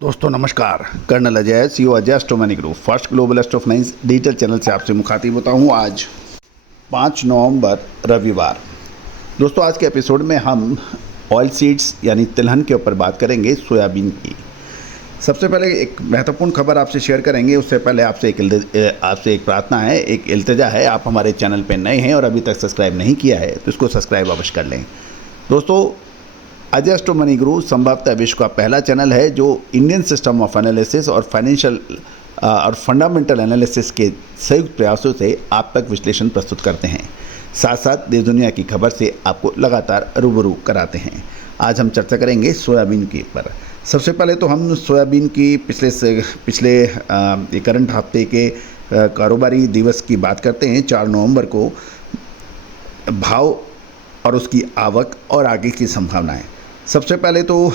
दोस्तों नमस्कार। Colonel Ajay CO Ajay astro money group first global astro finance digital channel से आपसे मुखातिब होता हूँ। आज 5 नवंबर रविवार। दोस्तों आज के एपिसोड में हम ऑयल सीड्स यानी तिलहन के ऊपर बात करेंगे, सोयाबीन की। सबसे पहले एक महत्वपूर्ण खबर आपसे शेयर करेंगे। उससे पहले आपसे एक प्रार्थना है, एक इल्तिजा है। आप हमारे चैनल पर नए हैं और अभी तक सब्सक्राइब नहीं किया है तो इसको सब्सक्राइब अवश्य कर लें। दोस्तों अजय एस्ट्रो मनी गुरु संभवतः विश्व का पहला चैनल है जो इंडियन सिस्टम ऑफ एनालिसिस और फाइनेंशियल और फंडामेंटल एनालिसिस के संयुक्त प्रयासों से आप तक विश्लेषण प्रस्तुत करते हैं, साथ साथ देश दुनिया की खबर से आपको लगातार रूबरू कराते हैं। आज हम चर्चा करेंगे सोयाबीन के ऊपर। सबसे पहले तो हम सोयाबीन की पिछले करंट हफ्ते के कारोबारी दिवस की बात करते हैं। 4 नवंबर को भाव और उसकी आवक और आगे की संभावनाएं। सबसे पहले तो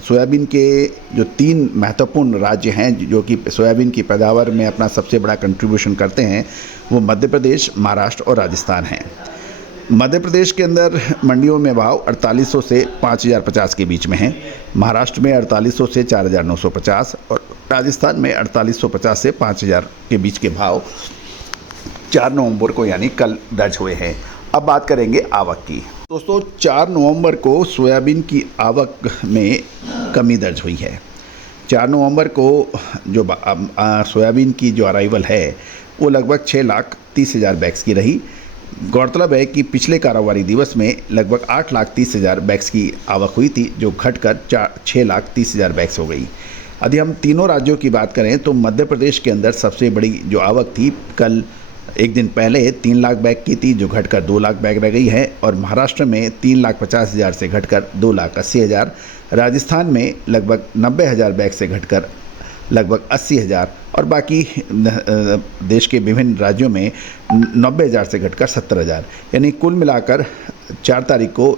सोयाबीन के जो 3 महत्वपूर्ण राज्य हैं जो कि सोयाबीन की पैदावार में अपना सबसे बड़ा कंट्रीब्यूशन करते हैं, वो मध्य प्रदेश, महाराष्ट्र और राजस्थान हैं। मध्य प्रदेश के अंदर मंडियों में भाव 4800 से 5050 के बीच में हैं, महाराष्ट्र में 4800 से 4950 और राजस्थान में 4850 से 5000 के बीच के भाव 4 नवंबर को यानी कल दर्ज हुए हैं। अब बात करेंगे आवक की। दोस्तों 4 नवंबर को सोयाबीन की आवक में कमी दर्ज हुई है। 4 नवंबर को जो सोयाबीन की जो अराइवल है वो लगभग 6,30,000 बैग्स की रही। गौरतलब है कि पिछले कारोबारी दिवस में लगभग 8,30,000 बैग्स की आवक हुई थी, जो घटकर 6,30,000 बैग्स हो गई। यदि हम तीनों राज्यों की बात करें तो मध्य प्रदेश के अंदर सबसे बड़ी जो आवक थी कल एक दिन पहले 3 लाख बैग की थी, जो घटकर 2 लाख बैग रह गई है। और महाराष्ट्र में 3,50,000 से घटकर 2,80,000, राजस्थान में लगभग 90,000 बैग से घटकर लगभग 80,000 और बाकी देश के विभिन्न राज्यों में 90,000 से घटकर 70,000, यानी कुल मिलाकर 4 तारीख को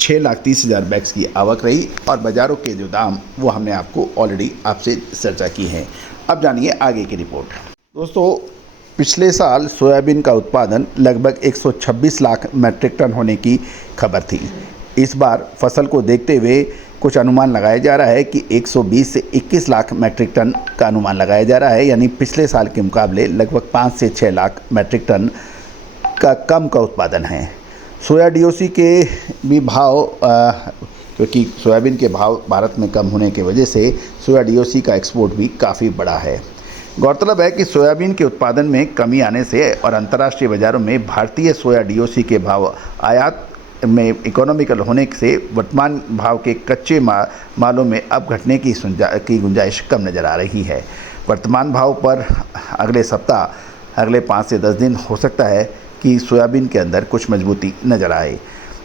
6,30,000 बैग्स की आवक रही। और बाज़ारों के जो दाम वो हमने आपको ऑलरेडी आपसे चर्चा की है। अब जानिए आगे की रिपोर्ट। दोस्तों पिछले साल सोयाबीन का उत्पादन लगभग 126 लाख मीट्रिक टन होने की खबर थी। इस बार फसल को देखते हुए कुछ अनुमान लगाया जा रहा है कि 120 से 21 लाख मीट्रिक टन का अनुमान लगाया जा रहा है, यानी पिछले साल के मुकाबले लगभग 5 से 6 लाख मीट्रिक टन का कम का उत्पादन है। सोया डीओसी के भी भाव क्योंकि सोयाबीन के भाव भारत में कम होने की वजह से सोया डीओसी का एक्सपोर्ट भी काफ़ी बड़ा है। गौरतलब है कि सोयाबीन के उत्पादन में कमी आने से और अंतर्राष्ट्रीय बाज़ारों में भारतीय सोया डीओसी के भाव आयात में इकोनॉमिकल होने से वर्तमान भाव के कच्चे मालों में अब घटने की गुंजाइश कम नज़र आ रही है। वर्तमान भाव पर अगले सप्ताह, अगले 5 से 10 दिन हो सकता है कि सोयाबीन के अंदर कुछ मजबूती नज़र आए।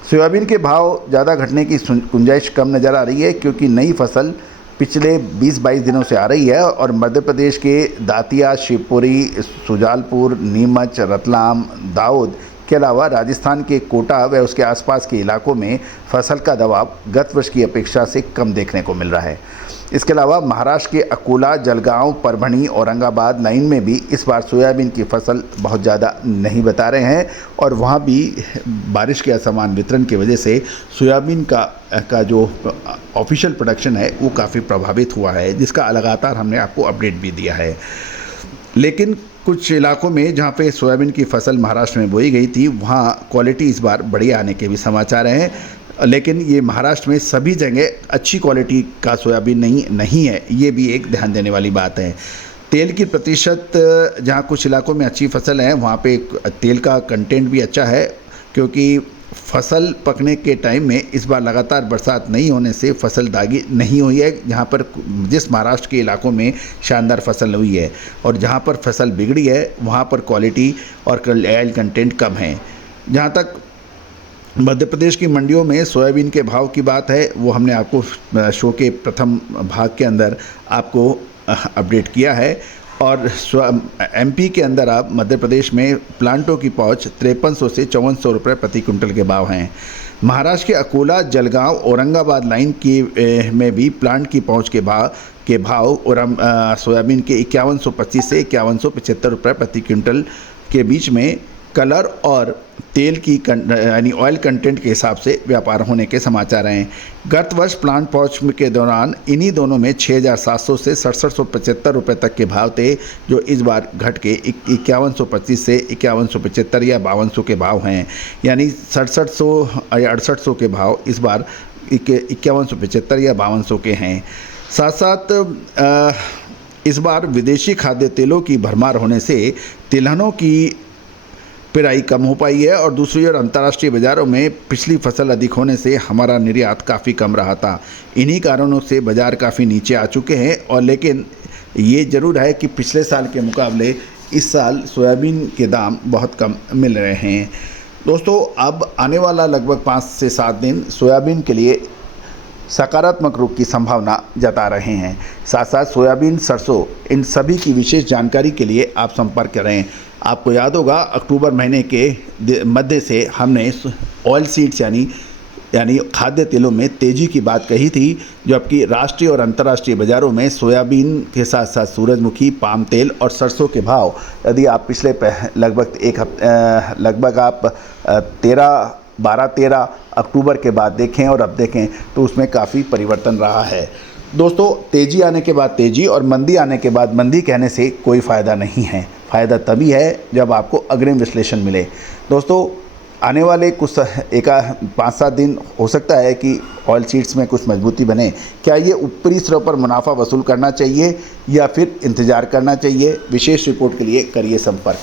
सोयाबीन के भाव ज़्यादा घटने की गुंजाइश कम नज़र आ रही है क्योंकि नई फसल पिछले 20-22 दिनों से आ रही है और मध्य प्रदेश के दातिया, शिवपुरी, सुजालपुर, नीमच, रतलाम, दाऊद के अलावा राजस्थान के कोटा व उसके आसपास के इलाकों में फसल का दबाव गत वर्ष की अपेक्षा से कम देखने को मिल रहा है। इसके अलावा महाराष्ट्र के अकोला, जलगांव, परभणी, औरंगाबाद लाइन में भी इस बार सोयाबीन की फसल बहुत ज़्यादा नहीं बता रहे हैं और वहाँ भी बारिश के असमान वितरण की वजह से सोयाबीन का जो ऑफिशियल प्रोडक्शन है वो काफ़ी प्रभावित हुआ है, जिसका लगातार हमने आपको अपडेट भी दिया है। लेकिन कुछ इलाकों में जहाँ पे सोयाबीन की फसल महाराष्ट्र में बोई गई थी वहाँ क्वालिटी इस बार बढ़िया आने के भी समाचार हैं, लेकिन ये महाराष्ट्र में सभी जगह अच्छी क्वालिटी का सोयाबीन नहीं है, ये भी एक ध्यान देने वाली बात है। तेल की प्रतिशत जहाँ कुछ इलाकों में अच्छी फसल है वहाँ पे तेल का कंटेंट भी अच्छा है, क्योंकि फसल पकने के टाइम में इस बार लगातार बरसात नहीं होने से फसल दागी नहीं हुई है। जहाँ पर जिस महाराष्ट्र के इलाकों में शानदार फसल हुई है और जहाँ पर फसल बिगड़ी है वहाँ पर क्वालिटी और ऑयल कंटेंट कम है। जहाँ तक मध्य प्रदेश की मंडियों में सोयाबीन के भाव की बात है वो हमने आपको शो के प्रथम भाग के अंदर आपको अपडेट किया है। और एमपी के अंदर अब मध्य प्रदेश में प्लांटों की पहुंच 5300 से 5400 रुपये प्रति क्विंटल के भाव हैं। महाराष्ट्र के अकोला, जलगांव, औरंगाबाद लाइन की में भी प्लांट की पहुंच के भाव और सोयाबीन के 5125 से 5175 रुपये प्रति क्विंटल के बीच में कलर और तेल की यानी ऑयल कंटेंट के हिसाब से व्यापार होने के समाचार हैं। गत वर्ष प्लांट पहुंच के दौरान इन्हीं दोनों में 6,700 से 6,775 रुपये तक के भाव थे, जो इस बार घट के 5,125 से 5,175 या 5,200 के भाव हैं। यानी 6,700 या 6,800 के भाव इस बार 5,175 या 5,200 के हैं। साथ साथ इस बार विदेशी खाद्य तेलों की भरमार होने से तिलहनों की पिराई कम हो पाई है, और दूसरी ओर अंतर्राष्ट्रीय बाज़ारों में पिछली फसल अधिक होने से हमारा निर्यात काफ़ी कम रहा था। इन्हीं कारणों से बाज़ार काफ़ी नीचे आ चुके हैं। और लेकिन ये ज़रूर है कि पिछले साल के मुकाबले इस साल सोयाबीन के दाम बहुत कम मिल रहे हैं। दोस्तों, अब आने वाला लगभग 5 से 7 दिन सोयाबीन के लिए सकारात्मक रुख की संभावना जता रहे हैं। साथ साथ सोयाबीन, सरसों, इन सभी की विशेष जानकारी के लिए आप संपर्क करें। आपको याद होगा अक्टूबर महीने के मध्य से हमने ऑयल सीड्स यानी खाद्य तेलों में तेज़ी की बात कही थी, जबकि राष्ट्रीय और अंतर्राष्ट्रीय बाज़ारों में सोयाबीन के साथ साथ सूरजमुखी, पाम तेल और सरसों के भाव यदि आप पिछले लगभग आप 12-13 अक्टूबर के बाद देखें और अब देखें तो उसमें काफ़ी परिवर्तन रहा है। दोस्तों, तेज़ी आने के बाद तेज़ी और मंदी आने के बाद मंदी कहने से कोई फ़ायदा नहीं है। फ़ायदा तभी है जब आपको अग्रिम विश्लेषण मिले। दोस्तों, आने वाले कुछ 5-7 दिन हो सकता है कि ऑयल सीड्स में कुछ मजबूती बने। क्या ये ऊपरी स्तरों पर मुनाफा वसूल करना चाहिए या फिर इंतज़ार करना चाहिए? विशेष रिपोर्ट के लिए करिए संपर्क।